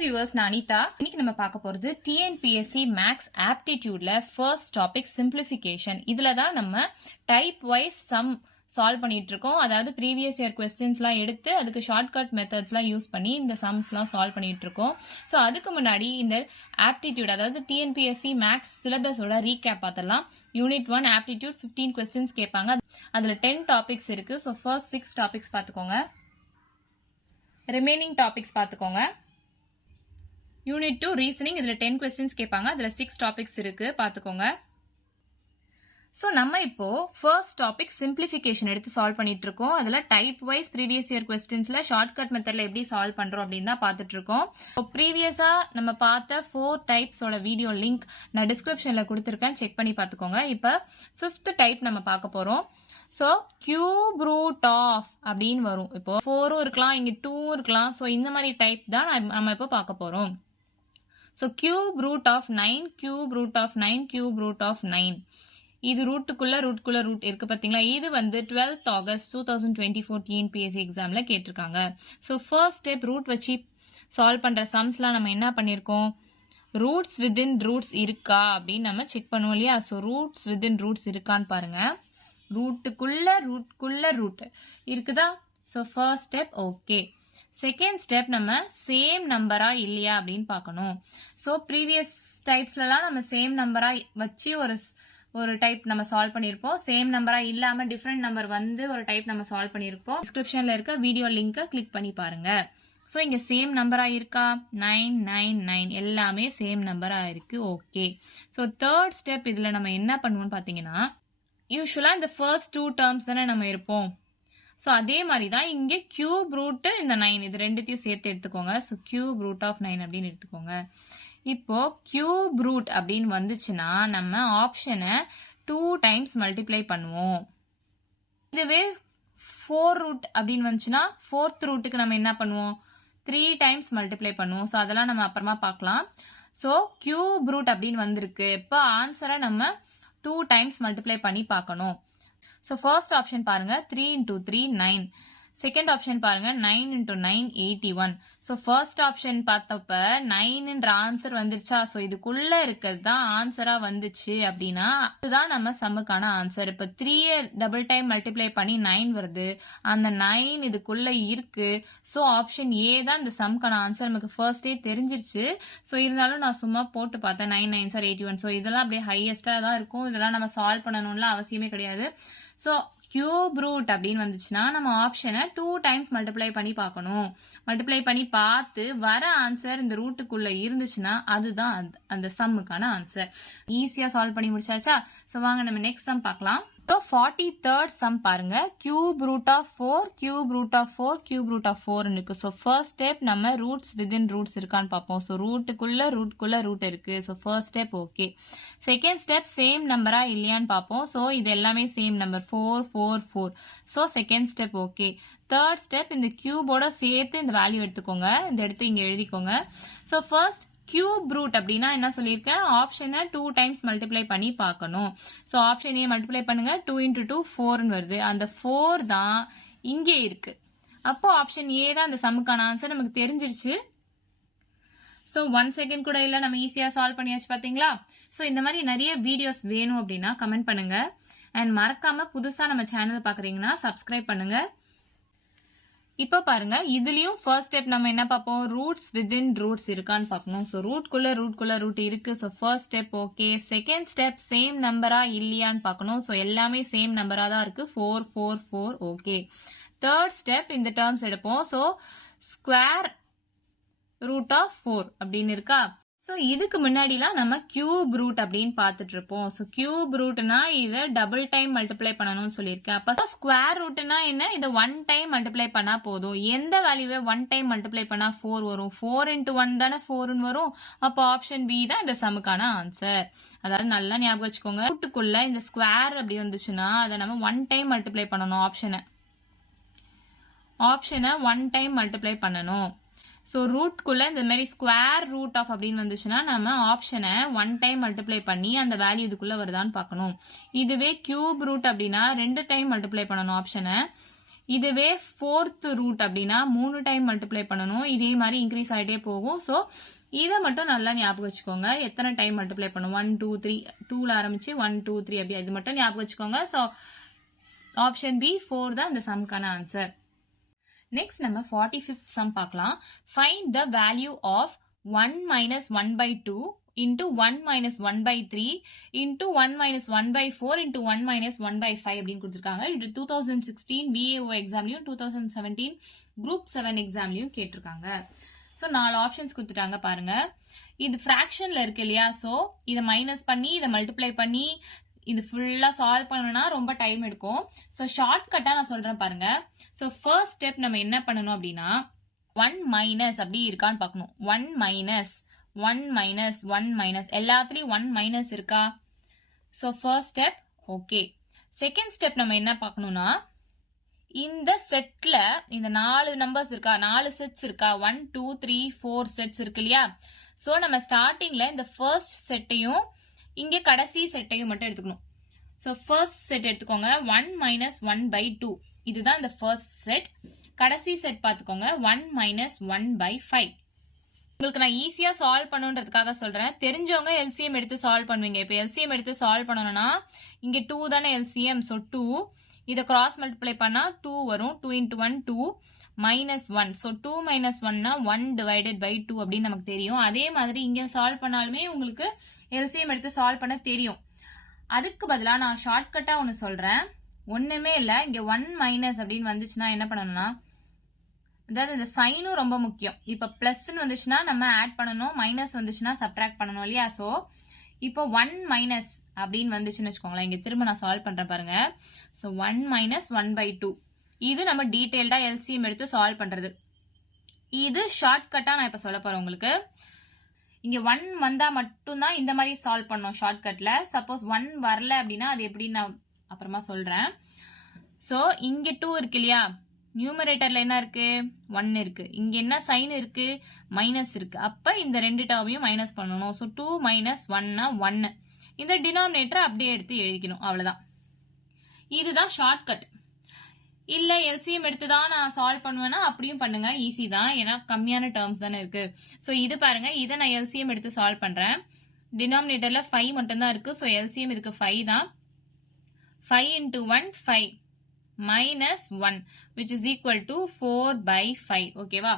viewers, நான் அனிதா. இன்னைக்கு நம்ம பார்க்க போறது TNPSC மேக்ஸ் ஆப்டிடியூட்ல ஃபர்ஸ்ட் டாபிக் சிம்பிளிஃபிகேஷன். இதுல தான் நம்ம டைப் வைஸ் சம் சால்வ் பண்ணிட்டு இருக்கோம். அதாவது ப்ரீவியஸ் இயர் கொஸ்டின்ஸ்லாம் எடுத்து அதுக்கு ஷார்ட்கட் மெத்தட்ஸ்லாம் யூஸ் பண்ணி இந்த சம்ஸ்லாம் சால்வ் பண்ணிட்டு இருக்கோம். ஸோ அதுக்கு முன்னாடி இந்த ஆப்டிடியூட் அதாவது TNPSC மேக்ஸ் சிலபஸோட ரீகேப் பார்த்துடலாம். யூனிட் 1 ஆப்டிடியூட் 15 கொஸ்டின்ஸ் கேட்பாங்க. அதுல 10 டாபிக்ஸ் இருக்கு. ஸோ ஃபர்ஸ்ட் 6 டாபிக்ஸ் பார்த்துக்கோங்க. ரிமைனிங் டாபிக்ஸ் பார்த்துக்கோங்க. யூனிட் 2 ரீசனிங், இதுல 10 கொஸ்டின்ஸ் கேட்பாங்க. அதுல 6 டாபிக்ஸ் இருக்கு, பார்த்துக்கோங்க. ஸோ நம்ம இப்போ ஃபர்ஸ்ட் டாபிக் சிம்பிளிஃபிகேஷன் எடுத்து சால்வ் பண்ணிட்டு இருக்கோம். அதுல டைப் வைஸ் ப்ரீவியஸ் இயர் கொஸ்டின்ஸ்ல ஷார்ட்கட் மெத்தட்ல எப்படி சால்வ் பண்றோம் அப்படின்னு தான் பார்த்துட்டு இருக்கோம். ப்ரீவியஸா நம்ம பார்த்த 4 டைப்ஸோட வீடியோ லிங்க் நான் டிஸ்கிரிப்ஷன்ல கொடுத்துருக்கேன், செக் பண்ணி பார்த்துக்கோங்க. இப்போ 5th டைப் நம்ம பார்க்க போறோம். ஸோ கியூப் ரூட் ஆஃப் அப்படின்னு வரும். இப்போ 4 இருக்கலாம், இங்க 2 இருக்கலாம். ஸோ இந்த மாதிரி டைப் தான் நம்ம இப்போ பார்க்க போறோம். So cube root of 9, cube root of 9, cube root of 9. இது ரூட்டுக்குள்ள ரூட் இருக்கு பாத்தீங்களா. இது வந்து 12th August 2024 TNPSC எக்ஸாம்ல கேட்டிருக்காங்க. ஸோ ஃபர்ஸ்ட் ஸ்டெப் ரூட் வச்சு சால்வ் பண்ற சம்ஸ்லாம் நம்ம என்ன பண்ணிருக்கோம், ரூட்ஸ் வித்தின் ரூட்ஸ் இருக்கா அப்படின்னு நம்ம செக் பண்ணுவோம் இல்லையா. ஸோ ரூட்ஸ் வித்தின் ரூட்ஸ் இருக்கான்னு பாருங்க. ரூட்டுக்குள்ள ரூட் இருக்குதா. So first step okay. Second step நம்ம சேம் நம்பரா இல்லையா அப்படின்னு பார்க்கணும். ஸோ ப்ரீவியஸ் டைப்ஸ்லாம் நம்ம சேம் நம்பரா வச்சு ஒரு டைப் நம்ம சால்வ் பண்ணியிருப்போம். சேம் நம்பரா இல்லாம டிஃப்ரெண்ட் நம்பர் வந்து ஒரு டைப் நம்ம சால்வ் பண்ணியிருப்போம். டிஸ்கிரிப்ஷன்ல இருக்க வீடியோ லிங்கை கிளிக் பண்ணி பாருங்க. ஸோ இங்க சேம் நம்பரா இருக்கா, 9 9 9 எல்லாமே சேம் நம்பரா இருக்கு. ஓகே. ஸோ தேர்ட் ஸ்டெப் இதுல நம்ம என்ன பண்ணுவோம்னு பாத்தீங்கன்னா, யூஸ்வலா இந்த ஃபர்ஸ்ட் 2 டேர்ம்ஸ் தானே நம்ம இருப்போம். ஸோ அதே மாதிரி தான் இங்கே கியூப் ரூட் இந்த 9 இது ரெண்டுத்தையும் சேர்த்து எடுத்துக்கோங்க. ஸோ கியூப் ரூட் ஆஃப் 9 அப்படின்னு எடுத்துக்கோங்க. இப்போ கியூப் ரூட் அப்படின்னு வந்துச்சுன்னா நம்ம ஆப்ஷனை 2 டைம்ஸ் மல்டிப்ளை பண்ணுவோம். இதுவே 4 ரூட் அப்படின்னு வந்துச்சுன்னா 4th ரூட்டுக்கு நம்ம என்ன பண்ணுவோம், 3 டைம்ஸ் மல்டிப்ளை பண்ணுவோம். ஸோ அதெல்லாம் நம்ம அப்புறமா பார்க்கலாம். ஸோ கியூப் ரூட் அப்படின்னு வந்திருக்கு. இப்போ ஆன்சரை நம்ம 2 டைம்ஸ் மல்டிப்ளை பண்ணி பார்க்கணும். ஸோ ஃபர்ஸ்ட் ஆப்ஷன் பாருங்க, 3 × 3 9. செகண்ட் ஆப்ஷன் பாருங்க, 9 × 9 81. ஸோ ஃபர்ஸ்ட் ஆப்ஷன் பார்த்தப்ப 9ன்ற ஆன்சர் வந்துருச்சா. ஸோ இதுக்குள்ள இருக்கிறது தான் ஆன்சரா வந்துச்சு அப்படின்னா அதுதான் நம்ம சம்முக்கான ஆன்சர். இப்போ 3 டபுள் டைம் மல்டிப்ளை பண்ணி 9 வருது. அந்த 9 இதுக்குள்ள இருக்கு. ஸோ ஆப்ஷன் ஏ தான் இந்த சம்முக்கான ஆன்சர். நமக்கு ஃபர்ஸ்டே தெரிஞ்சிருச்சு. ஸோ இருந்தாலும் நான் சும்மா போட்டு பார்த்தேன், 9 9 சார் 81. ஸோ இதெல்லாம் அப்படியே ஹையஸ்டா தான் இருக்கும். இதெல்லாம் நம்ம சால்வ் பண்ணணும்ல அவசியமே கிடையாது. ஸோ கியூப் ரூட் அப்படின்னு வந்துச்சுன்னா நம்ம ஆப்ஷனை 2 டைம்ஸ் மல்டிப்ளை பண்ணி பார்க்கணும். மல்டிப்ளை பண்ணி பார்த்து வர ஆன்சர் இந்த ரூட்டுக்குள்ள இருந்துச்சுன்னா அதுதான் அந்த சம்முக்கான ஆன்சர். ஈஸியா சால்வ் பண்ணி முடிச்சாச்சா. ஸோ வாங்க நம்ம நெக்ஸ்ட் சம் பார்க்கலாம். ஸோ 43rd சம் பாருங்க, cube root of 4, cube root of 4, cube root of 4 இருக்கு. ஸோ ஃபர்ஸ்ட் ஸ்டெப் நம்ம ரூட்ஸ் வித்தின் ரூட்ஸ் இருக்கான்னு பார்ப்போம். ஸோ ரூட்டுக்குள்ள ரூட் இருக்கு. So first step okay. Second step same நம்பரா இல்லையான்னு பார்ப்போம். ஸோ இது எல்லாமே same number 4 4 4. So second step okay. Third step இந்த கியூபோட சேர்த்து இந்த வேல்யூ எடுத்துக்கோங்க. இந்த எடுத்து இங்க எழுதிக்கோங்க. ஸோ ஃபர்ஸ்ட் கியூப் ரூட் அப்படின்னா என்ன சொல்லியிருக்கேன், ஆப்ஷனை 2 டைம்ஸ் மல்டிப்ளை பண்ணி பார்க்கணும். ஸோ ஆப்ஷன் ஏ மல்டிப்ளை பண்ணுங்க, 2 × 2 4 வருது. அந்த 4 தான் இங்கே இருக்கு. அப்போ ஆப்ஷன் ஏ தான் அந்த சம்முக்கான ஆன்சர் நமக்கு தெரிஞ்சிருச்சு. ஸோ 1 செகண்ட் கூட இல்லை, நம்ம ஈஸியா சால்வ் பண்ணியாச்சு பாத்தீங்களா. ஸோ இந்த மாதிரி நிறைய வீடியோஸ் வேணும் அப்படின்னா கமெண்ட் பண்ணுங்க. அண்ட் மறக்காம புதுசா நம்ம சேனல் பாக்குறீங்கன்னா சப்ஸ்கிரைப் பண்ணுங்க. இப்போ பாருங்க, இதுலயும் ஃபர்ஸ்ட் ஸ்டெப் நம்ம என்ன பார்ப்போம், ரூட்ஸ் வித்தின் ரூட்ஸ் இருக்கான்னு பார்க்கணும். ஸோ ரூட்குள்ள ரூட் இருக்கு. So first step okay. Second step same நம்பரா இல்லையான்னு பார்க்கணும். ஸோ எல்லாமே சேம் நம்பரா தான் இருக்கு. 4 4 4 ஓகே. தேர்ட் ஸ்டெப் இந்த டேர்ம்ஸ் எடுப்போம். ஸோ ஸ்கொயர் ரூட் ஆஃப் 4 அப்படின்னு இருக்கா. ஸோ இதுக்கு முன்னாடிலாம் நம்ம கியூப் ரூட் அப்படின்னு பார்த்துட்டு இருப்போம். ஸோ கியூப் ரூட்னா இதை டபுள் டைம் மல்டிப்ளை பண்ணணும்னு சொல்லியிருக்கேன். அப்போ ஸ்கொயர் ரூட்னா என்ன, இதை 1 டைம் மல்டிப்ளை பண்ணா போதும். எந்த வேல்யூவை 1 டைம் மல்டிப்ளை பண்ணா 4 வரும், 4 × 1 தானே 4 வரும். அப்போ ஆப்ஷன் பி தான் இந்த சம்முக்கான ஆன்சர். அதாவது நல்லா ஞாபகம் வச்சுக்கோங்க, ரூட்டுக்குள்ள இந்த ஸ்கொயர் அப்படி வந்துச்சுன்னா அதை நம்ம 1 டைம் மல்டிப்ளை பண்ணணும். ஆப்ஷனை 1 டைம் மல்டிப்ளை பண்ணணும். ஸோ ரூட்குள்ள இந்த மாதிரி ஸ்கொயர் ரூட் ஆஃப் அப்படின்னு வந்துச்சுன்னா நம்ம ஆப்ஷனை 1 டைம் மல்டிப்ளை பண்ணி அந்த வேல்யூ இதுக்குள்ள வருதான்னு பார்க்கணும். இதுவே கியூப் ரூட் அப்படின்னா 2 டைம் மல்டிப்ளை பண்ணணும் ஆப்ஷனை. இதுவே ஃபோர்த் ரூட் அப்படின்னா 3 டைம் மல்டிப்ளை பண்ணணும். இதே மாதிரி இன்க்ரீஸ் ஆகிட்டே போகும். ஸோ இதை மட்டும் நல்லா ஞாபகம் வச்சுக்கோங்க. எத்தனை டைம் மல்டிப்ளை பண்ணும் 1 2 3 2ல ஆரம்பிச்சு 1 2 3 அப்படி இது மட்டும் ஞாபகம் வச்சுக்கோங்க. ஸோ ஆப்ஷன் பி 4 தான் இந்த சம்க்கான ஆன்சர். நெக்ஸ்ட் நம்ம 45th சம் பார்க்கலாம். Find the value of 1 minus 1/2 into 1 minus 1/3 into 1 minus 1/4 into 1 minus 1/5 அப்படின்னு கொடுத்துருக்காங்க. இது 2016 BAO எக்ஸாம்லையும் 2017 குரூப் 7 எக்ஸாம்லையும் கேட்டிருக்காங்க. ஸோ 4 ஆப்ஷன்ஸ் கொடுத்துட்டாங்க பாருங்க. இது ஃப்ராக்ஷன்ல இருக்கு இல்லையா? ஸோ இதை மைனஸ் பண்ணி இதை மல்டிப்ளை பண்ணி இது ஃபுல்லா சால்வ் பண்ணணும்னா ரொம்ப டைம் எடுக்கும். ஸோ ஷார்ட்கட்டா நான் சொல்றேன் பாருங்க. ஸோ ஃபர்ஸ்ட் ஸ்டெப் நம்ம என்ன பண்ணணும் அப்படின்னா 1 மைனஸ் அப்படி இருக்கான்னு பார்க்கணும். 1 மைனஸ் 1 மைனஸ் 1 மைனஸ் எல்லாத்துலயும் 1 மைனஸ் இருக்கா? So first step okay. Second step நம்ம என்ன பார்க்கணும்னா இந்த செட்ல இந்த 4 நம்பர்ஸ் இருக்கா, 4 செட்ஸ் இருக்கா, 1 2 3 4 செட்ஸ் இருக்கு இல்லையா? ஸோ நம்ம ஸ்டார்டிங்ல இந்த ஃபர்ஸ்ட் செட்டையும் இங்க கடைசி செட்டையும் மட்டும் எடுத்துக்கணும். ஸோ ஃபர்ஸ்ட் செட் எடுத்துக்கோங்க 1 மைனஸ் 1/2 இதுதான் இந்த ஃபர்ஸ்ட் செட். கடைசி செட் பார்த்துக்கோங்க 1 மைனஸ் 1/5. உங்களுக்கு நான் ஈஸியா சால்வ் பண்ணுன்றதுக்காக சொல்றேன். தெரிஞ்சவங்க எல்சிஎம் எடுத்து சால்வ் பண்ணுவீங்க. இப்போ எல்சிஎம் எடுத்து சால்வ் பண்ணணும்னா இங்க 2 தானே எல்சிஎம். ஸோ 2 இதை கிராஸ் மல்டிப்ளை பண்ணா 2 வரும். 2 into 1 2 minus 1. So 2 minus 1னா 1 divided by 2 அப்படின்னு நமக்கு தெரியும். அதே மாதிரி இங்க சால்வ் பண்ணாலுமே உங்களுக்கு எல்சிஎம் எடுத்து சால்வ் பண்ண தெரியும். அதுக்கு பதிலா நான் ஷார்ட்கட்டா ஒன்னு சொல்றேன். ஒண்ணுமே இல்ல, இங்க 1 மைனஸ் அப்படின்னு வந்துச்சுன்னா என்ன பண்ணணும்னா அதாவது இந்த சைனும் ரொம்ப முக்கியம். இப்ப பிளஸ் வந்துச்சுன்னா நம்ம ஆட் பண்ணணும், மைனஸ் வந்துச்சுன்னா சப்ட்ராக்ட் பண்ணணும் இல்லையா? சோ இப்போ 1 மைனஸ் அப்படின்னு வந்துச்சுன்னு வச்சுக்கோங்களேன். இங்க திரும்ப நான் சால்வ் பண்றேன் பாருங்க. சோ 1 மைனஸ் 1/2 இது நம்ம டீடைல்டா எல்சிஎம் எடுத்து சால்வ் பண்றது. இது ஷார்ட்கட்டா நான் இப்ப சொல்ல போறேன் உங்களுக்கு. இங்க 1 வந்தா மட்டும்தான் இந்த மாதிரி சால்வ் பண்ணணும் ஷார்ட்கட்ல. சப்போஸ் 1 வரல அப்படின்னா அது எப்படி நான் அப்புறமா சொல்றேன். சோ இங்க 2 இருக்கு இல்லையா? நியூமரேட்டர்ல என்ன இருக்கு? 1 இருக்கு. இங்க என்ன சைன் இருக்கு? மைனஸ் இருக்கு. அப்ப இந்த ரெண்டு டேர்மையும் மைனஸ் பண்ணணும். சோ 2 மைனஸ் 1னா 1. இந்த டினாமினேட்டரை அப்படியே எடுத்து எழுதிக்கணும். அவ்வளவுதான். இதுதான் ஷார்ட்கட். இல்ல எல்சிஎம் எடுத்துதான் நான் சால்வ் பண்ணுவேன்னா அப்படியும் பண்ணுங்க, ஈஸி தான். ஏன்னா கம்மியான டேர்ம்ஸ் தானே இருக்கு. சோ இது பாருங்க, இதை நான் எல்சிஎம் எடுத்து சால்வ் பண்றேன். டினாமினேட்டர்ல 5 மட்டும் தான் இருக்கு. சோ எல்சிஎம் இதுக்கு 5 தான். 5 into 1 5 minus 1 which is equal to 4/5. ஓகேவா?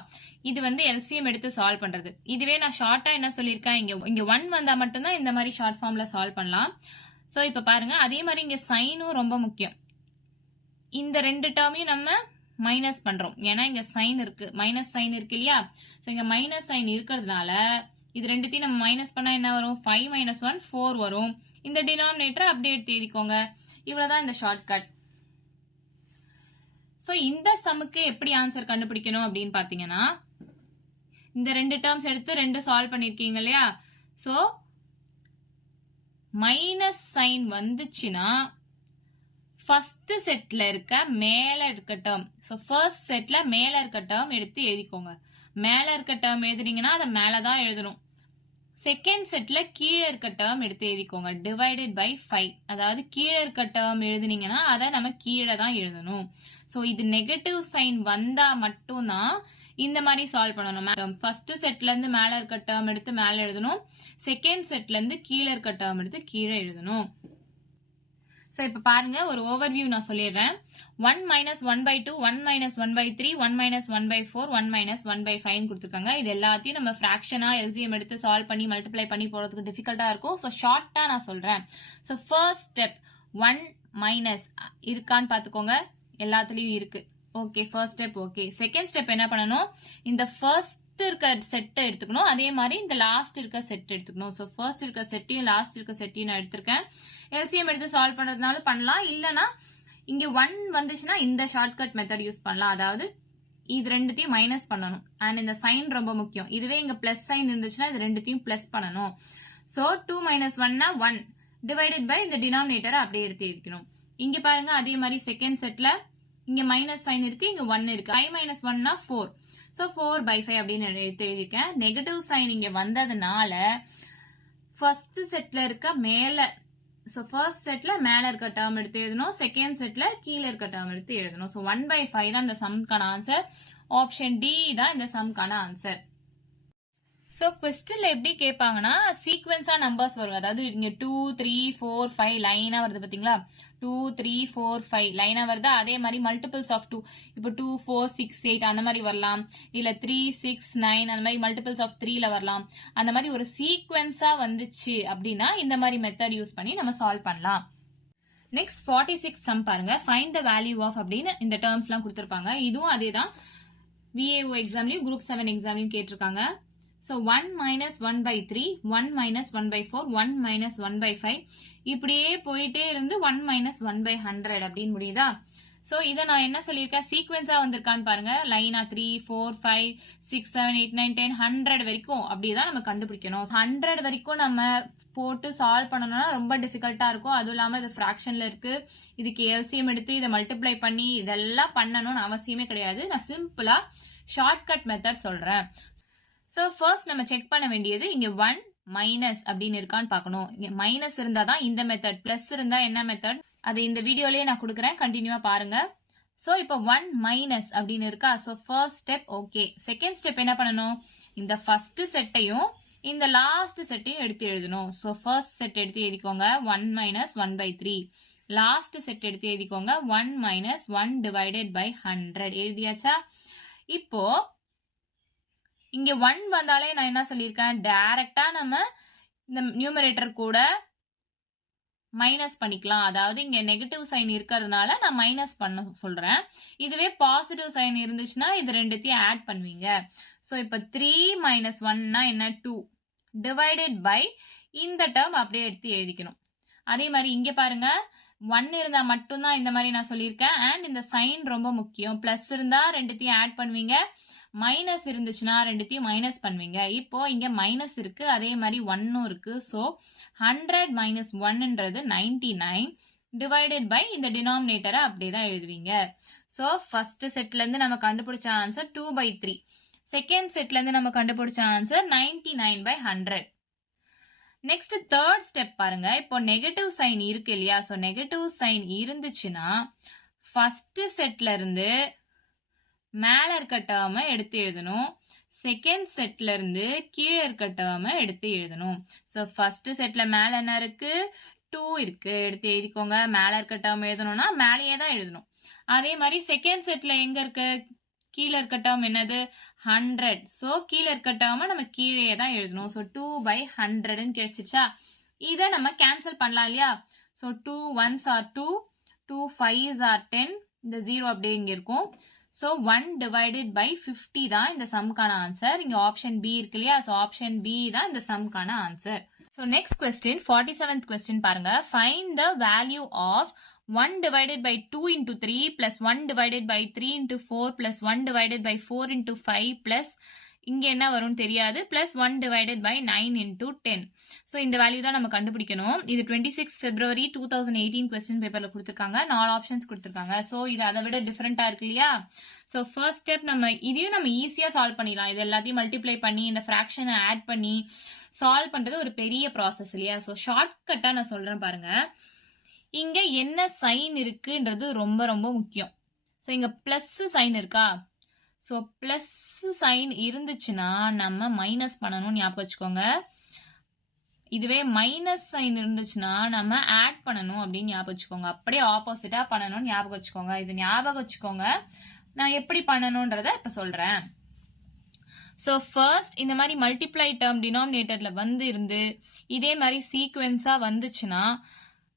இது வந்து எல்சிஎம் எடுத்து சால்வ் பண்றது. இதுவே நான் ஷார்ட்டா என்ன சொல்லியிருக்கேன், இங்க 1 வந்தா மட்டும்தான் இந்த மாதிரி ஷார்ட் ஃபார்ம்ல சால்வ் பண்ணலாம். சோ இப்ப பாருங்க, அதே மாதிரி இங்க சைனும் ரொம்ப முக்கியம். இந்த ரெண்டு டேர்மையும் நம்ம மைனஸ் பண்றோம். ஏன்னா இங்க சைன் இருக்கு, மைனஸ் சைன் இருக்கு இல்லையா? சோ இங்க மைனஸ் சைன் இருக்கிறதுனால இது ரெண்டுத்தையும் நம்ம மைனஸ் பண்ணா என்ன வரும்? 5 minus 1 4 வரும். இந்த டினாமினேட்டரை அப்படியே எடுத்து எழுதிக்கோங்க. இவ்வளவுதான் இந்த ஷார்ட்கட். சோ இந்த சம்முக்கு எப்படி ஆன்சர் கண்டுபிடிக்கணும் அப்படின்னு பாத்தீங்கன்னா இந்த ரெண்டு டேர்ம்ஸ் எடுத்து ரெண்டு சால்வ் பண்ணிருக்கீங்க இல்லையா? சோ மைனஸ் சைன் வந்துச்சுன்னா ஃபர்ஸ்ட் செட்ல இருக்க மேல இருக்க டேர்ம், சோ ஃபர்ஸ்ட் செட்ல மேல இருக்க டேர்ம் எடுத்து எழுதிக்கோங்க. மேல இருக்க டேர்ம் எழுதுறீங்கன்னா அதை மேலதான் எழுதணும். செகண்ட் செட்ல கீழே இருக்க டேர்ம் எடுத்து எழுதிக்கோங்க. Divided by 5. அதாவது கீழே இருக்க டேர்ம் எழுதுனீங்கன்னா அதை நம்ம கீழே தான் எழுதணும். சோ இது நெகட்டிவ் சைன் வந்தா மட்டும்தான் இந்த மாதிரி சால்வ் பண்ணணும். ஃபர்ஸ்ட் செட்ல இருந்து மேல இருக்க டேர்ம் எடுத்து மேல எழுதணும். செகண்ட் செட்ல இருந்து கீழே இருக்க டேர்ம் எடுத்து கீழே எழுதணும். சோ இப்ப பாருங்க, ஒரு ஓவர்வியூ நான் சொல்லிடுறேன். 1 minus 1/2 1 minus 1/3 1 minus 1/4 1 minus 1/5 கொடுத்துருக்காங்க. இது எல்லாத்தையும் நம்ம ஃபிராக்ஷனா எல்சிஎம் எடுத்து சால்வ் பண்ணி மல்டிப்ளை பண்ணி போறதுக்கு டிஃபிகல்ட்டா இருக்கும். சோ ஷார்ட்டா நான் சொல்றேன். சோ ஃபர்ஸ்ட் ஸ்டெப் 1 மைனஸ் இருக்கான்னு பாத்துக்கோங்க. எல்லாத்துலயும் இருக்கு. Okay, first step okay. Second step என்ன பண்ணணும், இந்த ஃபர்ஸ்ட் இருக்க செட்டை எடுத்துக்கணும். அதே மாதிரி இந்த லாஸ்ட் இருக்க செட் எடுத்துக்கணும். சோ ஃபர்ஸ்ட் இருக்க செட்டையும் லாஸ்ட் இருக்க செட்டையும் நான் எடுத்திருக்கேன். எல்சிஎம் எடுத்து சால்வ் பண்றதுனால பண்ணலாம், இல்லனா இங்க 1 வந்துச்சுன்னா இந்த ஷார்ட்கட் மெத்தட் யூஸ் பண்ணலாம். அதாவது இது ரெண்டுத்தையும் மைனஸ் பண்ணணும். அண்ட் இந்த சைன் ரொம்ப முக்கியம். இதுவே இங்க பிளஸ் சைன் இருந்துச்சுன்னா இது ரெண்டுத்தையும் பிளஸ் பண்ணணும். சோ 2 minus 1னா 1 டிவைடட் பை இந்த டினாமினேட்டரை அப்படியே எடுத்து எழுதிக்கணும். இங்க பாருங்க, அதே மாதிரி செகண்ட் செட்ல இங்க மைனஸ் சைன் இருக்கு, இங்க 1 இருக்கு. 5 minus 1னா 4. சோ 4/5 அப்படின்னு எடுத்து எழுதிருக்கேன். நெகட்டிவ் சைன் இங்க வந்ததுனால ஃபர்ஸ்ட் செட்ல இருக்க மேல ஸோ ஃபர்ஸ்ட் செட்ல மேல இருக்க டேர்ம் எடுத்து எழுதணும், செகண்ட் செட்ல கீழே இருக்க டேர்ம் எடுத்து எழுதணும். ஸோ 1/5 தான் இந்த சம்க்கான ஆன்சர். ஆப்ஷன் டி தான் இந்த சம்க்கான ஆன்சர். ஸோ கொஸ்டின்ல எப்படி கேட்பாங்கன்னா சீக்வன்ஸா நம்பர்ஸ் வரும். அதாவது இங்க 2, 3, 4, 5 லைனா வருது பாத்தீங்களா, 2, 3, 4, 5 லைனா வருதா. அதே மாதிரி மல்டிபிள்ஸ் ஆஃப் 2, இப்போ 2, 4, 6, 8 அந்த மாதிரி வரலாம். இல்ல 3, 6, 9 அந்த மாதிரி மல்டிபிள்ஸ் ஆஃப் 3ல வரலாம். அந்த மாதிரி ஒரு சீக்வன்ஸா வந்துச்சு அப்படின்னா இந்த மாதிரி மெத்தட் யூஸ் பண்ணி நம்ம சால்வ் பண்ணலாம். நெக்ஸ்ட் 46 சம் பாருங்க. ஃபைண்ட் த வேல்யூ ஆஃப் அப்படின்னு இந்த டேர்ம்ஸ் எல்லாம் கொடுத்திருப்பாங்க. இதுவும் அதே தான் VAO எக்ஸாம்லயும் குரூப் 7 எக்ஸாம்லயும் கேட்டிருக்காங்க. So 1 minus 1/3, 1 minus 1/4, 1 minus 1/5 இப்படியே போயிட்டே இருந்து 1 minus 1/100 அப்படின்னு முடியுதா. சோ இதை நான் என்ன சொல்லியிருக்கேன், சீக்வன்ஸா வந்திருக்கான்னு பாருங்க. லைனா 3, 4, 5, 6, 7, 8, 9, 10, 100 வரைக்கும் அப்படிதான் நம்ம கண்டுபிடிக்கணும். 100 வரைக்கும் நம்ம போட்டு சால்வ் பண்ணணும்னா ரொம்ப டிஃபிகல்ட்டா இருக்கும். அதுவும் இல்லாம இது ஃபிராக்ஷன்ல இருக்கு, இதுக்கு எல்சிஎம் எடுத்து இதை மல்டிப்ளை பண்ணி இதெல்லாம் பண்ணணும்னு அவசியமே கிடையாது. நான் சிம்பிளா ஷார்ட்கட் மெத்தட் சொல்றேன். சோ ஃபர்ஸ்ட் நம்ம செக் பண்ண வேண்டியது இங்க 1 மைனஸ் அப்படின்னு இருக்கான்னு பார்க்கணும். இங்க மைனஸ் இருந்தா தான் இந்த மெத்தட், பிளஸ் இருந்தா என்ன மெத்தட் அது இந்த வீடியோலயே நான் கொடுக்குறேன், கண்டினியூவா பாருங்க. சோ இப்போ 1 மைனஸ் அப்படின்னு இருக்கா. So first step okay. Second step என்ன பண்ணணும், இந்த ஃபர்ஸ்ட் செட்டையும் இந்த லாஸ்ட் செட்டையும் எடுத்து எழுதணும். சோ ஃபர்ஸ்ட் செட் எடுத்து எழுதிக்கோங்க 1 minus 1/3. லாஸ்ட் செட் எடுத்து எழுதிக்கோங்க 1 minus 1 divided by 100. எழுதியாச்சா. இப்போ இங்க 1 வந்தாலே நான் என்ன சொல்லியிருக்கேன், டைரக்டா நம்ம இந்த நியூமரேட்டர் கூட மைனஸ் பண்ணிக்கலாம். அதாவது இங்க நெகட்டிவ் சைன் இருக்கிறதுனால நான் மைனஸ் பண்ண சொல்றேன். இதுவே பாசிட்டிவ் சைன் இருந்துச்சுன்னா இது ரெண்டுத்தையும் ஆட் பண்ணுவீங்க. சோ இப்ப 3 minus 1னா என்ன, 2 டிவைடட் பை இந்த டேர்ம் அப்படியே எடுத்து எழுதிக்கணும். அதே மாதிரி இங்க பாருங்க 1 இருந்தா மட்டும்தான் இந்த மாதிரி நான் சொல்லியிருக்கேன். அண்ட் இந்த சைன் ரொம்ப முக்கியம். பிளஸ் இருந்தா ரெண்டுத்தையும் ஆட் பண்ணுவீங்க, மைனஸ் இருந்துச்சுன்னா ரெண்டுத்தையும் மைனஸ் பண்ணுவீங்க. இப்போ இங்க மைனஸ் இருக்கு, அதே மாதிரி 1ம் இருக்கு. சோ 100 minus 1ன்றது 99 டிவைடட் பை இந்த டினாமினேட்டரை அப்படியே தான் எழுதுவீங்க. சோ ஃபர்ஸ்ட் செட்ல இருந்து நம்ம கண்டுபிடிச்ச ஆன்சர் 2/3. செகண்ட் செட்ல இருந்து நம்ம கண்டுபிடிச்ச ஆன்சர் 99/100. நெக்ஸ்ட் தேர்ட் ஸ்டெப் பாருங்க. இப்போ நெகட்டிவ் சைன் இருக்கு இல்லையா. சோ நெகட்டிவ் சைன் இருந்துச்சுன்னா ஃபர்ஸ்ட் செட்ல இருந்து மேல இருக்க டேர்மை எடுத்து எழுதணும், செகண்ட் செட்ல இருந்து கீழே இருக்க டேர்மை எடுத்து எழுதணும். சோ ஃபர்ஸ்ட் செட்ல மேல என்ன இருக்கு, 2 இருக்கு, எடுத்து எழுதிக்கோங்க. மேல இருக்க டேர்ம் எழுதணும்னா மேலேயே தான் எழுதணும். அதே மாதிரி செகண்ட் செட்ல எங்க இருக்கு, கீழே இருக்க டேர்ம் என்னது, 100. சோ கீழே இருக்க டேர்மை நம்ம கீழே தான் எழுதணும். சோ 2/100 கிடைச்சிச்சா. இதை நம்ம கேன்சல் பண்ணலாம் இல்லையா. So 2 1s are 2, 2 5s are 10, இந்த 0 அப்படியே இங்க இருக்கும். சோ 1 divided by 50 தான் இந்த சம்க்கான ஆன்சர். இங்க ஆப்ஷன் பி இருக்கு இல்லையா. சோ ஆப்ஷன் பி தான் இந்த சம்க்கான answer. So next question 47th question பாருங்க. Find the value of 1 divided by 2 into 3 plus 1 divided by 3 into 4 plus 1 divided by 4 into 5 plus இங்க என்ன வரும் தெரியாது, plus 1 divided by 9 into 10. So இந்த வேல்யூ தான் நம்ம கண்டுபிடிக்கணும். இது 26 February 2018 கொஸ்டின் பேப்பர்ல கொடுத்திருக்காங்க. 4 ஆப்ஷன்ஸ் கொடுத்திருக்காங்க. சோ இது அதை விட டிஃபரெண்டா இருக்கு இல்லையா. சோ ஃபர்ஸ்ட் ஸ்டெப் நம்ம இதையும் நம்ம ஈஸியா சால்வ் பண்ணிடலாம். இது எல்லாத்தையும் மல்டிப்ளை பண்ணி இந்த ஃபிராக்ஷனை ஆட் பண்ணி சால்வ் பண்றது ஒரு பெரிய ப்ராசஸ் இல்லையா. சோ ஷார்ட் கட்டா நான் சொல்றேன் பாருங்க. இங்க என்ன சைன் இருக்குன்றது ரொம்ப ரொம்ப முக்கியம். சோ இங்க பிளஸ் சைன் இருக்கா. சோ பிளஸ் சைன் இருந்துச்சுன்னா நம்ம மைனஸ் பண்ணணும், ஞாபகம் வச்சுக்கோங்க. இதுவே மைனஸ் சைன் இருந்துச்சுன்னா நம்ம ஆட் பண்ணணும் அப்படின்னு ஞாபகம் வச்சுக்கோங்க. அப்படியே ஆப்போசிட்டா பண்ணணும், ஞாபகம் வச்சுக்கோங்க. இது ஞாபகம் வச்சுக்கோங்க. நான் எப்படி பண்ணணும்ன்றத இப்ப சொல்றேன். சோ ஃபர்ஸ்ட் இந்த மாதிரி மல்டிப்ளை டேர்ம் டினாமினேட்டர்ல வந்து இருந்து இதே மாதிரி சீக்வென்ஸா வந்துச்சுன்னா,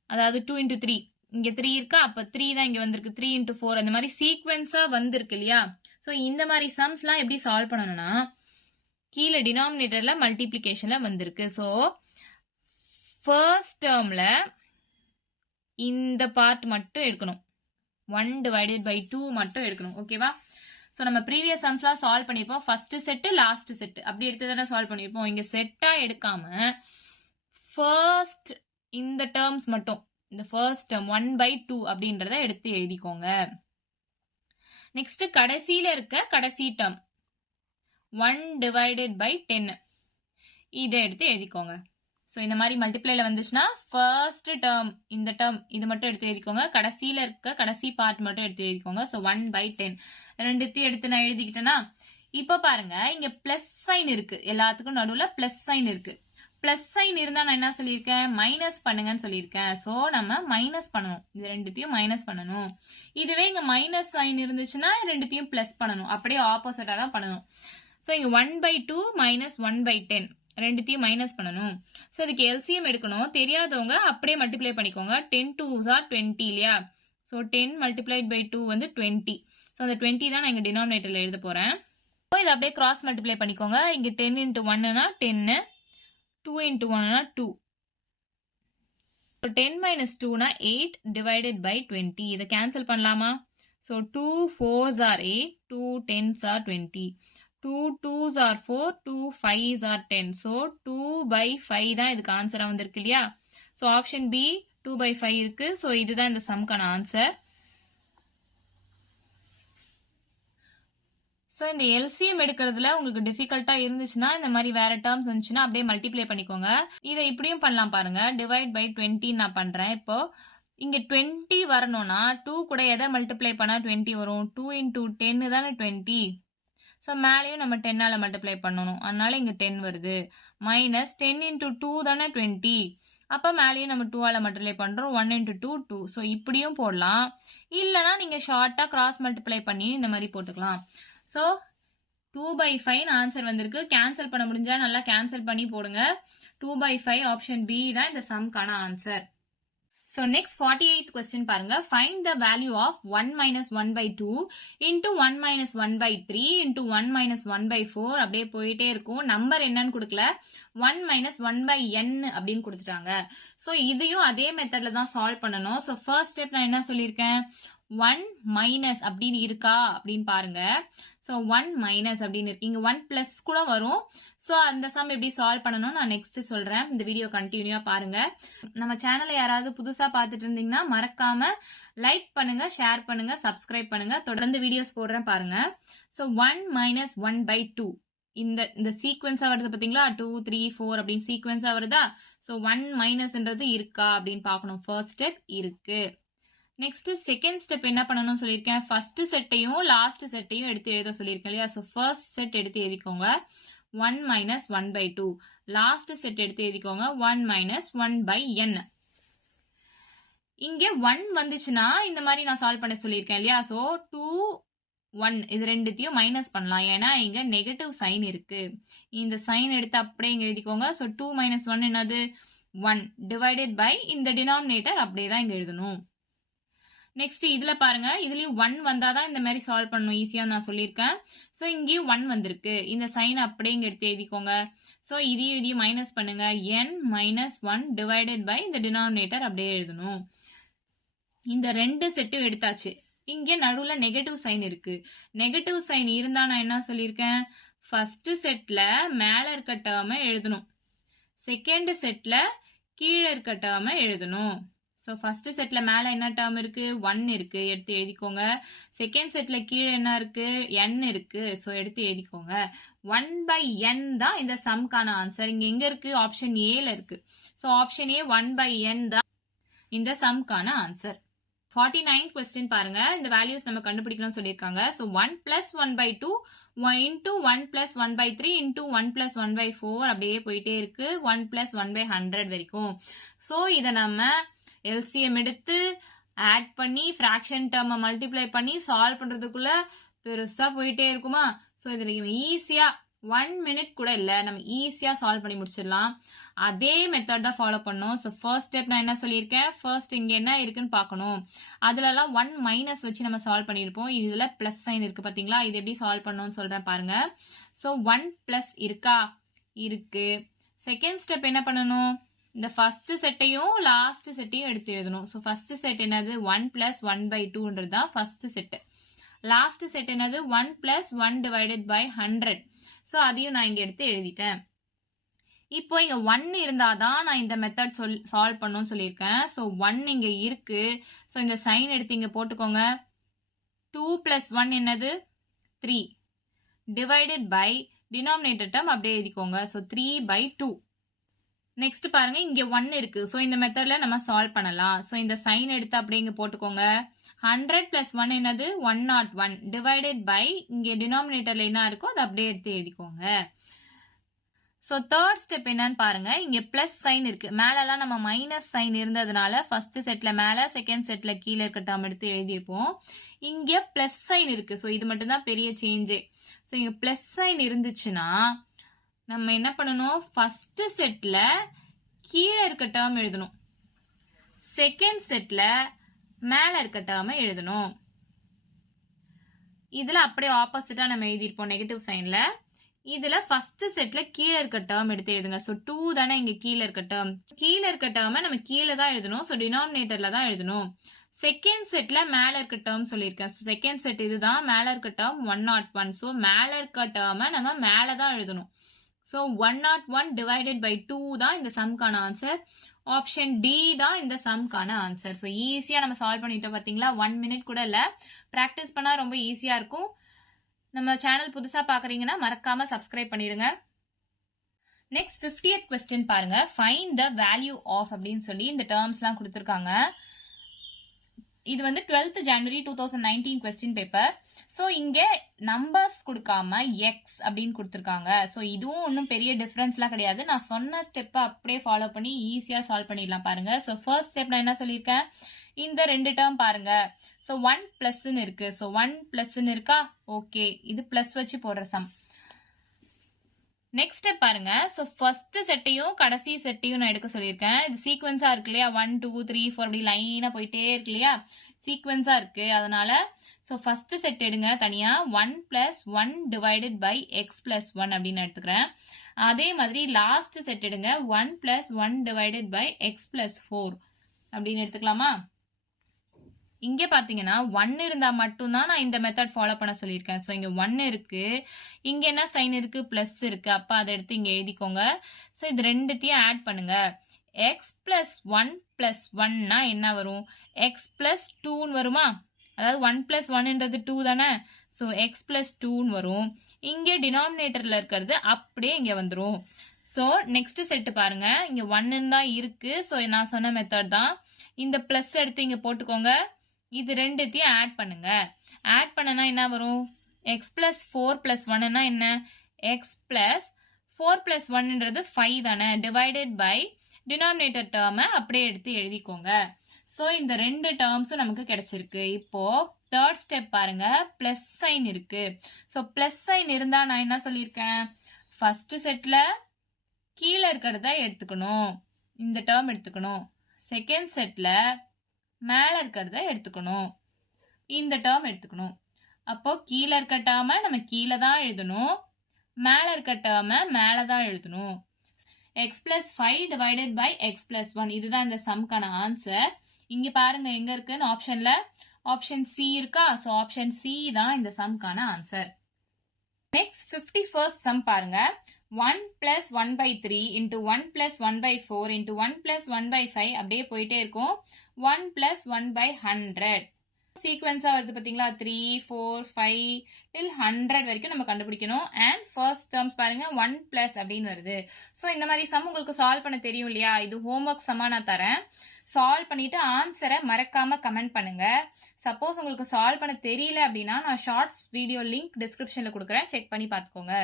அதாவது 2 into 3 இங்க 3 இருக்கா, அப்ப 3 தான் இங்க வந்திருக்கு, 3 into 4 அந்த மாதிரி சீக்வென்ஸா வந்திருக்கு இல்லையா. சோ இந்த மாதிரி சம்ஸ்லாம் எப்படி சால்வ் பண்ணணும்னா, கீழே டினாமினேட்டர்ல மல்டிப்ளிகேஷன்ல வந்திருக்கு. சோ ஃபர்ஸ்ட் டேர்ம்ல இந்த பார்ட் மட்டும் எடுக்கணும், 1 divided by 2 மட்டும் எடுக்கணும். ஓகேவா. சோ நம்ம ப்ரீவியஸ் சம்ஸ்லாம் சால்வ் பண்ணிருப்போம். ஃபர்ஸ்ட் செட் லாஸ்ட் செட் அப்படி எடுத்து தானே சால்வ் பண்ணிருப்போம். இங்க செட்டா எடுக்காம ஃபர்ஸ்ட் இந்த டேர்ம்ஸ் மட்டும், இந்த ஃபர்ஸ்ட் டேர்ம் 1/2 அப்படின்றத எடுத்து எழுதிக்கோங்க. நெக்ஸ்ட் கடைசியில இருக்க கடைசி டேர்ம் 1 divided by 10 இதை எடுத்து எழுதிக்கோங்க. ஸோ இந்த மாதிரி மல்டிப்ளைல வந்துச்சுன்னா ஃபர்ஸ்ட் டேர்ம் இந்த டேர்ம் இது மட்டும் எடுத்து எழுதிக்கோங்க, கடைசியில இருக்க கடைசி பார்ட் மட்டும் எடுத்து எழுதிக்கோங்க. ஸோ 1/10 ரெண்டுத்தையும் எடுத்து நான் எழுதிக்கிட்டேன்னா இப்போ பாருங்க இங்க பிளஸ் சைன் இருக்கு, எல்லாத்துக்கும் நடுவுல பிளஸ் சைன் இருக்கு. பிளஸ் சைன் இருந்தா நான் என்ன சொல்லியிருக்கேன், மைனஸ் பண்ணுங்கன்னு சொல்லியிருக்கேன். ஸோ நம்ம மைனஸ் பண்ணணும், இது ரெண்டுத்தையும் மைனஸ் பண்ணணும். இதுவே இங்க மைனஸ் சைன் இருந்துச்சுன்னா ரெண்டுத்தையும் பிளஸ் பண்ணணும், அப்படியே ஆப்போசிட்டா தான் பண்ணணும். ஸோ இங்க 1/2 மைனஸ் 1/10 ரெண்டுத்தையும் மைனஸ் பண்ணணும். ஸோ இதுக்கு எல்சிஎம் எடுக்கணும், தெரியாதவங்க அப்படியே மல்டிப்ளை பண்ணிக்கோங்க. 10 2s are 20 இல்லையா? ஸோ 10 multiplied by 2 வந்து 20. ஸோ அந்த 20 தான் நான் இங்க டினாமினேட்டர்ல எழுத போறேன். ஸோ இதை அப்படியே கிராஸ் மல்டிப்ளை பண்ணிக்கோங்க. இங்க 10 into 1னா 10, 2 into 1னா 2. So 10 minus 2னா 8 divided by 20. இதை கேன்சல் பண்ணலாமா? So 2 4s are 8, 2 10s are 20. 2 2s are 4, 2 5s are 10. So 2/5 தான் இதுக்கு ஆன்சரா வந்திருக்கு இல்லையா? ஸோ ஆப்ஷன் பி 2/5 இருக்கு. ஸோ இதுதான் இந்த சம்க்கான ஆன்சர். ஸோ இந்த எல்சிஎம் எடுக்கிறதுல உங்களுக்கு டிஃபிகல்ட்டா இருந்துச்சுன்னா இந்த மாதிரி வேற டேர்ம்ஸ் வந்துச்சுன்னா அப்படியே மல்டிப்ளை பண்ணிக்கோங்க. இதை இப்படியும் பண்ணலாம் பாருங்க, டிவைட் பை 20 நான் பண்றேன். இப்போ இங்க 20 வரணும்னா 2 கூட எதை மல்டிப்ளை பண்ணா 20 வரும்? 2 into 10 தானே 20. ஸோ மேலேயும் நம்ம 10ஆல மல்டிப்ளை பண்ணணும், அதனால இங்க 10 வருது. மைனஸ் 10 into 2 தானே 20. அப்ப மேலேயும் நம்ம 2ஆல மல்டிப்ளை பண்றோம், 1 into 2 2. ஸோ இப்படியும் போடலாம், இல்லைன்னா நீங்க ஷார்ட்டா கிராஸ் மல்டிப்ளை பண்ணி இந்த மாதிரி போட்டுக்கலாம். ஸோ 2/5 ஆன்சர் வந்திருக்கு. கேன்சல் பண்ண முடிஞ்சா நல்லா கேன்சல் பண்ணி போடுங்க. 2/5 ஆப்ஷன் பி தான் இந்த சம்க்கான answer. So next 48th question பாருங்க. Find the value of 1 minus 1/2 into 1 minus 1/3 into 1 minus 1/4 அப்படியே போயிட்டே இருக்கும். நம்பர் என்னன்னு கொடுக்கல, 1 minus 1/n அப்படின்னு கொடுத்துட்டாங்க. ஸோ இதையும் அதே மெத்தட்ல தான் சால்வ் பண்ணணும். ஸோ ஃபர்ஸ்ட் ஸ்டெப் நான் என்ன சொல்லியிருக்கேன், 1 minus அப்படின்னு இருக்கா அப்படின்னு பாருங்க. ஸோ 1 minus அப்படின்னு இருக்கு, இங்க 1 பிளஸ் கூட வரும். ஸோ அந்த சம் எப்படி சால்வ் பண்ணணும் நான் நெக்ஸ்ட் சொல்றேன். இந்த வீடியோ கண்டினியூவா பாருங்க. நம்ம சேனலை யாராவது புதுசா பார்த்துட்டு இருந்தீங்கன்னா மறக்காம லைக் பண்ணுங்க, ஷேர் பண்ணுங்க, சப்ஸ்கிரைப் பண்ணுங்க. தொடர்ந்து வீடியோஸ் போடுறேன் பாருங்க. ஸோ 1 minus 1/2 இந்த சீக்வன்ஸா வருது பாத்தீங்களா, 2 3 4 அப்படின்னு சீக்வன்ஸா வருதா? ஸோ 1 மைனஸ்ன்றது இருக்கா அப்படின்னு பார்க்கணும். ஃபர்ஸ்ட் ஸ்டெப் இருக்கு. நெக்ஸ்ட் செகண்ட் ஸ்டெப் என்ன பண்ணணும்னு சொல்லியிருக்கேன், ஃபர்ஸ்ட் செட்டையும் லாஸ்ட் செட்டையும் எடுத்து எழுத சொல்லியிருக்கேன் இல்லையா? ஸோ ஃபர்ஸ்ட் செட் எடுத்து எழுதிக்கோங்க 1 minus 1/2. லாஸ்ட் செட் எடுத்து எழுதிக்கோங்க 1 minus 1/n. இங்க 1 வந்துச்சுன்னா இந்த மாதிரி நான் சால்வ் பண்ண சொல்லியிருக்கேன் இல்லையா? ஸோ 2 1 இது ரெண்டுத்தையும் மைனஸ் பண்ணலாம், ஏன்னா இங்க நெகட்டிவ் சைன் இருக்கு. இந்த சைன் எடுத்து அப்படியே இங்க எழுதிக்கோங்க. ஸோ 2 minus 1 என்னது 1 டிவைடட் பை இந்த டினாமினேட்டர் அப்படியே தான் இங்க எழுதணும். நெக்ஸ்ட் இதுல பாருங்க, இதுலயும் 1 வந்தாதான் இந்த மாதிரி சால்வ் பண்ணணும், ஈஸியா நான் சொல்லியிருக்கேன். ஸோ இங்கேயும் 1 வந்திருக்கு, இந்த சைன் அப்படியே இங்க எடுத்து எழுதிக்கோங்க. ஸோ இதையும் மைனஸ் பண்ணுங்க, n minus 1 டிவைடட் பை இந்த டினாமினேட்டர் அப்படியே எழுதணும். இந்த ரெண்டு செட்டும் எடுத்தாச்சு. இங்க நடுவுல நெகட்டிவ் சைன் இருக்கு. நெகட்டிவ் சைன் இருந்தா நான் என்ன சொல்லியிருக்கேன், ஃபர்ஸ்ட் செட்ல மேல இருக்க டேர்மை எழுதணும், செகண்ட் செட்ல கீழே இருக்க டேர்மை எழுதணும். ஸோ ஃபர்ஸ்ட் செட்ல மேல என்ன டேர்ம் இருக்கு, 1 இருக்கு, எடுத்து எழுதிக்கோங்க. செகண்ட் செட்ல கீழே என்ன இருக்கு, n இருக்கு. ஸோ எடுத்து எழுதிக்கோங்க. 1/n தான் இந்த சம்க்கான ஆன்சர். இங்க எங்க இருக்கு, ஆப்ஷன் ஏல இருக்கு. ஸோ ஆப்ஷன் ஏ 1/n தான் இந்த சம்க்கான ஆன்சர். 49th கொஸ்டின் பாருங்க. இந்த வேல்யூஸ் நம்ம கண்டுபிடிக்கணும்னு சொல்லியிருக்காங்க. So 1 plus 1/2 into 1 plus 1/3 into 1 plus 1/4 அப்படியே போயிட்டே இருக்கு, 1 plus 1/100 வரைக்கும். ஸோ இதை நம்ம எல்சிஎம் எடுத்து ஆட் பண்ணி ஃபிராக்ஷன் டேர்மை மல்டிப்ளை பண்ணி சால்வ் பண்றதுக்குள்ள பெருசா போயிட்டே இருக்குமா? ஸோ இதுல ஈஸியா 1 minute கூட இல்ல, நம்ம ஈஸியா சால்வ் பண்ணி முடிச்சிடலாம். அதே மெத்தட் தான் ஃபாலோ பண்ணணும். ஸோ ஃபர்ஸ்ட் ஸ்டெப் நான் என்ன சொல்லியிருக்கேன், ஃபர்ஸ்ட் இங்க என்ன இருக்குன்னு பார்க்கணும். அதுலலாம் 1 மைனஸ் வச்சு நம்ம சால்வ் பண்ணியிருப்போம், இதுல பிளஸ் சைன் இருக்கு பாத்தீங்களா? இது எப்படி சால்வ் பண்ணணும்னு சொல்றேன் பாருங்க. ஸோ 1 பிளஸ் இருக்கா, இருக்கு. செகண்ட் ஸ்டெப் என்ன பண்ணணும், இந்த ஃபர்ஸ்ட் செட்டையும் லாஸ்ட் செட்டையும் எடுத்து எழுதணும். ஸோ ஃபர்ஸ்ட் செட் என்னது 1 plus 1/2ன்றது தான் ஃபர்ஸ்ட் செட். லாஸ்ட் செட் என்னது 1 plus 1 divided by 100. ஸோ அதையும் நான் இங்க எடுத்து எழுதிட்டேன். இப்போ இங்க 1 இருந்தாதான் நான் இந்த மெத்தட் சால்வ் பண்ணணும்னு சொல்லியிருக்கேன். ஸோ 1 இங்க இருக்கு. ஸோ இந்த சைன் எடுத்து இங்க போட்டுக்கோங்க. 2 plus 1 என்னது 3 டிவைடட் பை டினாமினேட்டர் டேர்ம் அப்படியே எழுதிக்கோங்க. ஸோ 3/2. நெக்ஸ்ட் பாருங்க இங்க 1 இருக்கு. சோ இந்த மெத்தட்ல நம்ம சால்வ் பண்ணலாம். சோ இந்த சைன் எடுத்து அப்படியே இங்க போட்டுக்கோங்க. 100 plus 1 என்னது 101 divided by இங்க டினாமினேட்டர்ல என்ன இருக்கோ அதை அப்படியே எடுத்து எழுதிக்கோங்க. சோ தேர்ட் ஸ்டெப் என்னன்னு பாருங்க. இங்க பிளஸ் சைன் இருக்கு. மேலலாம் நம்ம மைனஸ் சைன் இருந்ததுனால ஃபர்ஸ்ட் செட்ல மேல செகண்ட் செட்ல கீழே இருக்க டேர்ம் எடுத்து எழுதியிருப்போம். இங்க பிளஸ் சைன் இருக்கு. சோ இது மட்டும் தான் பெரிய சேஞ்சே. சோ இங்க பிளஸ் சைன் இருந்துச்சுன்னா நம்ம என்ன பண்ணணும், ஃபர்ஸ்ட் செட்ல கீழே இருக்க டேர்ம் எழுதணும், செகண்ட் செட்ல மேல இருக்க டேர்ம் எழுதணும். இதுல அப்படியே ஆப்போசிட்டா நம்ம எழுதிருப்போம் நெகட்டிவ் சைன்ல. இதுல ஃபர்ஸ்ட் செட்ல கீழே இருக்க டேர்ம் எடுத்து எழுதுங்க. சோ 2 தானே இங்க கீழே இருக்க டேர்ம். கீழே இருக்க டேர்ம் நம்ம கீழே தான் எழுதணும். சோ டினாமினேட்டர்ல தான் எழுதணும். செகண்ட் செட்ல மேல இருக்க டேர்ம் சொல்லியிருக்கேன். செகண்ட் செட் இதுதான், மேல இருக்க டேர்ம் 101. சோ மேல இருக்க டேர்ம் நம்ம மேல தான் எழுதணும். சோ 101 divided by 2 தான் இந்த சம்கான ஆன்சர். ஆப்ஷன் டி தான் இந்த சம்கான ஆன்சர். சோ ஈஸியா நம்ம சால்வ் பண்ணிட்டோம் பாத்தீங்களா. 1 மினிட் கூட இல்ல, பிராக்டிஸ் பண்ணா ரொம்ப ஈஸியா இருக்கும். நம்ம சேனல் புதுசா பாக்குறீங்கன்னா மறக்காம சப்ஸ்கிரைப் பண்ணிடுங்க. நெக்ஸ்ட் 50th கொஸ்டின் பாருங்க. ஃபைண்ட் த வேல்யூ ஆஃப் அப்படின்னு சொல்லி இந்த டேர்ம்ஸ் எல்லாம் கொடுத்திருக்காங்க. இது வந்து 12th January 2019 question paper. So இங்க நம்பர்ஸ் கொடுக்காம எக்ஸ் அப்படின்னு கொடுத்திருக்காங்க. சோ இதுவும் ஒன்றும் பெரிய டிஃபரன்ஸ் எல்லாம் கிடையாது. நான் சொன்ன ஸ்டெப் அப்படியே ஃபாலோ பண்ணி ஈஸியா சால்வ் பண்ணிடலாம் பாருங்க. சோ ஃபர்ஸ்ட் ஸ்டெப் நான் என்ன சொல்லியிருக்கேன், இந்த ரெண்டு டேர்ம் பாருங்க. சோ 1 பிளஸ்ன்னு இருக்கு. சோ 1 பிளஸ்ன்னு இருக்கா, ஓகே, இது பிளஸ் வச்சு போடுற சம். நெக்ஸ்ட் ஸ்டெப் பாருங்க. சோ ஃபர்ஸ்ட் செட்டையும் கடைசி செட்டையும் நான் எடுக்க சொல்லியிருக்கேன். இது சீக்வன்ஸா இருக்கு இல்லையா, 1 2 3 4 அப்படி லைனா போயிட்டே இருக்கு இல்லையா, சீக்வன்ஸா இருக்கு. அதனால சோ ஃபர்ஸ்ட் செட் எடுங்க தனியா, 1 plus 1 divided by x plus 1 அப்படின்னு எடுத்துக்கிறேன். அதே மாதிரி லாஸ்ட் செட் எடுங்க, 1 plus 1 divided by x plus 4 அப்படின்னு எடுத்துக்கலாமா. இங்க பாத்தீங்கன்னா 1 இருந்தா மட்டும்தான் நான் இந்த மெத்தட் ஃபாலோ பண்ண சொல்லியிருக்கேன். சோ இங்க 1 இருக்கு, இங்க என்ன சைன் இருக்கு, பிளஸ் இருக்கு. அப்ப அதை எடுத்து இங்க எழுதிக்கோங்க. சோ இது ரெண்டுத்தையும் ஆட் பண்ணுங்க. x plus 1 plus 1னா என்ன வரும், x plus 2ன்னு வருமா. அதாவது 1 plus 1ன்றது 2 தானே. சோ x plus 2ன்னு வரும். இங்க டினாமினேட்டர்ல இருக்கிறது அப்படியே இங்க வந்துரும். சோ நெக்ஸ்ட் செட் பாருங்க. இங்க 1 தான் இருக்கு. சோ நான் சொன்ன மெத்தட் தான். இந்த பிளஸ் எடுத்து இங்க போட்டுக்கோங்க. இது ரெண்டுத்தையும் ஆட் பண்ணுங்க. ஆட் பண்ணனா என்ன வரும், x plus 4 plus 1னா என்ன, x plus 4 plus 1ன்றது 5 தானே, டிவைடட் பை டினாமினேட்டர் டேர்மை அப்படியே எடுத்து எழுதிக்கோங்க. சோ இந்த ரெண்டு டேர்ம்ஸும் நமக்கு கிடைச்சிருக்கு. இப்போ தேர்ட் ஸ்டெப் பாருங்க, பிளஸ் சைன் இருக்கு. சோ பிளஸ் சைன் இருந்தா நான் என்ன சொல்லியிருக்கேன், ஃபர்ஸ்ட் செட்ல கீழே இருக்கிறத எடுத்துக்கணும், இந்த டேர்ம் எடுத்துக்கணும். செகண்ட் செட்ல மேல இருக்கிறத எடுத்துக்கணும், இந்த டேர்ம் எடுத்துக்கணும். அப்போ கீழே இருக்க டேர்மை நம்ம கீழே தான் எழுதணும், மேல இருக்க டேர்மை மேல தான் எழுதணும். x plus 5 divided by x plus 1 இதுதான் இந்த சம்கான ஆன்சர். இங்க பாருங்க எங்க இருக்குன்னு ஆப்ஷன்ல, ஆப்ஷன் சி இருக்கா. சோ ஆப்ஷன் சி தான் இந்த சம்கான ஆன்சர். நெக்ஸ்ட் 51st சம் பாருங்க. 1 plus 1 by 3 into 1 plus 1 by 4 into 1 plus 1 by 5 அப்படியே போயிட்டே இருக்கும். 1 plus 1 by 100 சீக்வன்ஸா வருது பாத்தீங்களா, 3 4 5 till 100 வரைக்கும் நம்ம கண்டுபிடிக்கணும். அண்ட் ஃபர்ஸ்ட் டேர்ம்ஸ் பாருங்க 1 பிளஸ் அப்படின்னு வருது. ஸோ இந்த மாதிரி சம் உங்களுக்கு சால்வ் பண்ண தெரியும் இல்லையா, இது ஹோம்ஒர்க் சம்மா நான் தரேன். சால்வ் பண்ணிட்டு ஆன்சரை மறக்காம கமெண்ட் பண்ணுங்க. சப்போஸ் உங்களுக்கு சால்வ் பண்ண தெரியல அப்படின்னா நான் ஷார்ட்ஸ் வீடியோ லிங்க் டிஸ்கிரிப்ஷன்ல கொடுக்குறேன், செக் பண்ணி பார்த்துக்கோங்க.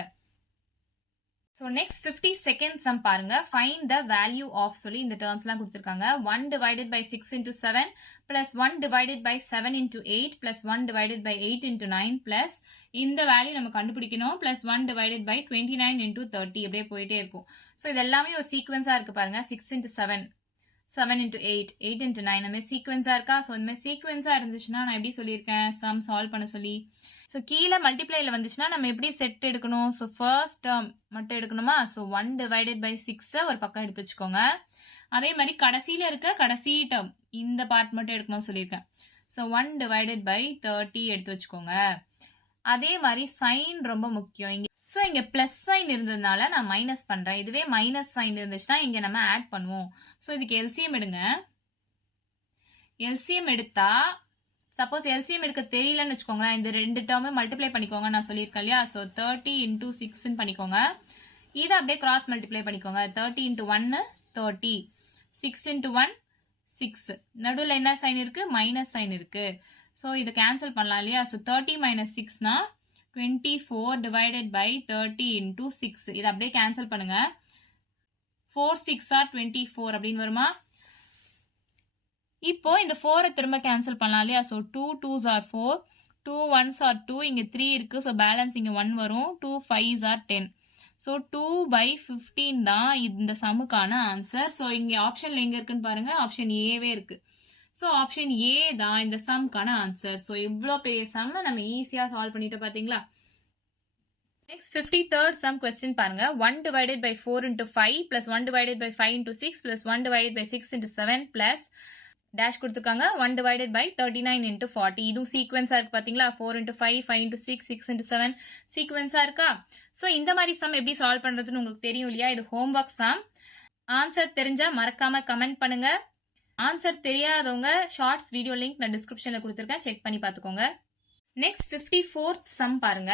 ஸோ நெக்ஸ்ட் 52nd சம் பாருங்க. ஃபைண்ட் த வேல்யூ ஆஃப் சொல்லி இந்த டேர்ம்ஸ் எல்லாம் கொடுத்துருக்காங்க. 1 divided by 6 into 7 plus 1 divided by 7 into 8 plus 1 divided by 8 into 9 plus இந்த வேல்யூ நம்ம கண்டுபிடிக்கணும், plus 1 divided by 29 into 30 அப்படியே போயிட்டே இருக்கும். ஸோ இது எல்லாமே ஒரு சீக்வன்ஸா இருக்கு பாருங்க. 6 into 7 7 into 8 8 into 9 அந்த மாதிரி சீக்வன்ஸா இருக்கா. ஸோ இந்த மாதிரி சீக்வன்ஸா இருந்துச்சுன்னா நான் எப்படி சொல்லியிருக்கேன், சம் சால்வ் பண்ண சொல்லி. ஸோ கீழே மல்டிப்ளைல வந்துச்சுன்னா நம்ம எப்படி செட் எடுக்கணும், ஸோ ஃபர்ஸ்ட் டேர்ம் மட்டும் எடுக்கணுமா. ஸோ 1 divided by 6 ஒரு பக்கம் எடுத்து வச்சுக்கோங்க. அதே மாதிரி கடைசியில இருக்க கடைசி டேர்ம் இந்த பார்ட் மட்டும் எடுக்கணும்னு சொல்லியிருக்கேன். ஸோ 1 divided by 30 எடுத்து வச்சுக்கோங்க. அதே மாதிரி சைன் ரொம்ப முக்கியம். இங்க ஸோ இங்க பிளஸ் சைன் இருந்ததுனால நான் மைனஸ் பண்றேன். இதுவே மைனஸ் சைன் இருந்துச்சுன்னா இங்க நம்ம ஆட் பண்ணுவோம். ஸோ இதுக்கு எல்சிஎம் எடுங்க. எல்சிஎம் எடுத்தா சப்போஸ் எல்சிஎம் எடுக்க தெரியலன்னு வச்சுக்கோங்களேன், இந்த ரெண்டு டேர்மே மல்டிப்ளை பண்ணிக்கோங்க நான் சொல்லியிருக்கேன் இல்லையா. ஸோ 30 into 6 பண்ணிக்கோங்க. இதை அப்படியே கிராஸ் மல்டிப்ளை பண்ணிக்கோங்க. 30 into 1 30. 6 into 1 6. நடுவில் என்ன சைன் இருக்கு? மைனஸ் சைன் இருக்கு. ஸோ இதை கேன்சல் பண்ணலாம் இல்லையா? So 30 minus 6னா 24 divided by 30 into 6. இதை அப்படியே கேன்சல் பண்ணுங்க. 4 6 are 24 அப்படின்னு வருமா? இப்போ இந்த 4 திரும்ப கேன்சல் பண்ணலாம் இல்லையா? So 2 2s are 4, 2 1s are 2, இங்க 3 இருக்கு. ஸோ பேலன்ஸ் இங்க 1 வரும். 2 5s are 10. ஸோ 2/15 தான் இந்த சம்முக்கான ஆன்சர். ஸோ இங்க ஆப்ஷன்ல எங்க இருக்குன்னு பாருங்க. ஆப்ஷன் ஏவே இருக்கு. ஸோ ஆப்ஷன் ஏ தான் இந்த சம்க்கான ஆன்சர். ஸோ இவ்வளோ பெரிய சம்மை நம்ம ஈஸியா சால்வ் பண்ணிட்டு பாத்தீங்களா? நெக்ஸ்ட் 53rd sum question பாருங்க. 1 divided by 4 into 5 plus 1 divided by 5 into 6 plus 1 divided by 6 into 7 plus dash கொடுத்துருக்காங்க 1 divided by 39 into 40. இதுவும் சீக்வன்ஸா இருக்கு பாத்தீங்களா? 4 into 5, 5 into 6, 6 into 7 சீக்வன்ஸா இருக்கா? ஸோ இந்த மாதிரி சம் எப்படி சால்வ் பண்றதுன்னு உங்களுக்கு தெரியும் இல்லையா? இது ஹோம்ஒர்க் சம். ஆன்சர் தெரிஞ்சா மறக்காம கமெண்ட் பண்ணுங்க. ஆன்சர் தெரியாதவங்க ஷார்ட்ஸ் வீடியோ லிங்க் நான் டிஸ்கிரிப்ஷன்ல கொடுத்துருக்கேன், செக் பண்ணி பார்த்துக்கோங்க. நெக்ஸ்ட் 54th சம் பாருங்க.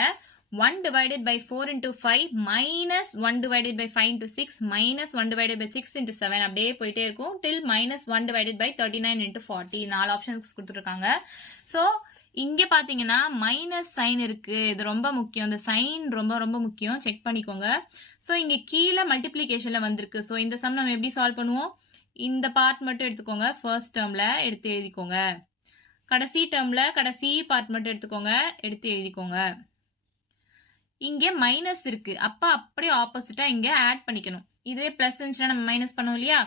1 divided by 4 into 5 minus 1 divided by 5 into 6 minus 1 divided by 6 into 7 அப்படியே போயிட்டே இருக்கும் till minus 1 divided by 39 into 40. 4 options கொடுத்துருக்காங்க. ஸோ இங்க பாத்தீங்கன்னா மைனஸ் சைன் இருக்கு. இது ரொம்ப முக்கியம். இந்த சைன் ரொம்ப ரொம்ப முக்கியம், செக் பண்ணிக்கோங்க. ஸோ இங்க கீழே மல்டிப்ளிகேஷன்ல வந்திருக்கு. ஸோ இந்த சம் நம்ம எப்படி சால்வ் பண்ணுவோம்? இந்த பார்ட் மட்டும் எடுத்துக்கோங்க. ஃபர்ஸ்ட் டேர்ம்ல எடுத்து எழுதிக்கோங்க. கடைசி டேர்ம்ல கடைசி பார்ட் மட்டும் எடுத்துக்கோங்க, எடுத்து எழுதிக்கோங்க. இங்க மைனஸ் இருக்கு. அப்ப அப்படியே ஆப்போசிட்டா இங்க ஆட் பண்ணிக்கணும். இதுவே பிளஸ் இருந்துச்சுன்னா நம்ம மைனஸ் பண்ணுவோம் இல்லையா?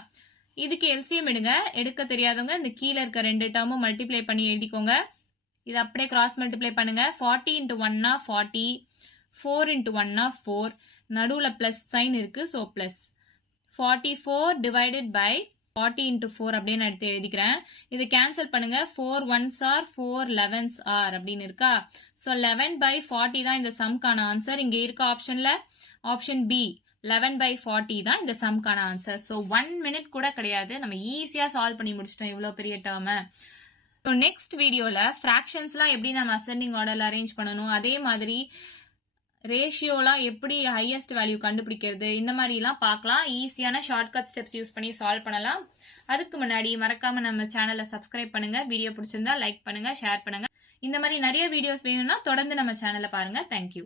இதுக்கு எல்சிஎம் எடுங்க. எடுக்க தெரியாதவங்க இந்த கீழே இருக்க 2 டேர்மும் மல்டிப்ளை பண்ணி எழுதிக்கோங்க. இது அப்படியே கிராஸ் மல்டிப்ளை பண்ணுங்க. 40 into 1 40, 4 into 1 4, நடுவுல பிளஸ் சைன் இருக்கு. So plus 44 divided by 40 into 4 அப்படின்னு நான் எடுத்து எழுதிக்கிறேன். இது கேன்சல் பண்ணுங்க. 4 1s are 4 11s are அப்படின்னு இருக்கா? ஸோ 11/40 தான் இந்த சம்க்கான ஆன்சர். இங்க இருக்க ஆப்ஷன்ல ஆப்ஷன் பி 11/40 தான் இந்த சம்க்கான ஆன்சர். ஸோ 1 minute கூட கிடையாது, நம்ம ஈஸியா சால்வ் பண்ணி முடிச்சிட்டோம் இவ்வளவு பெரிய டேர்ம். ஸோ நெக்ஸ்ட் வீடியோல ஃபிராக்ஷன்ஸ்லாம் எப்படி நம்ம அசெண்டிங் ஆர்டர்ல அரேஞ்ச் பண்ணணும், அதே மாதிரி ரேஷியோலாம் எப்படி ஹையஸ்ட் வேல்யூ கண்டுபிடிக்கிறது, இந்த மாதிரி எல்லாம் பார்க்கலாம். ஈஸியான ஷார்ட்கட் ஸ்டெப்ஸ் யூஸ் பண்ணி சால்வ் பண்ணலாம். அதுக்கு முன்னாடி மறக்காம நம்ம சேனலை சப்ஸ்கிரைப் பண்ணுங்க. வீடியோ பிடிச்சிருந்தா லைக் பண்ணுங்க, ஷேர் பண்ணுங்க. இந்த மாதிரி நிறைய வீடியோஸ் வேணும்னா தொடர்ந்து நம்ம சேனலை பாருங்க. தேங்க்யூ.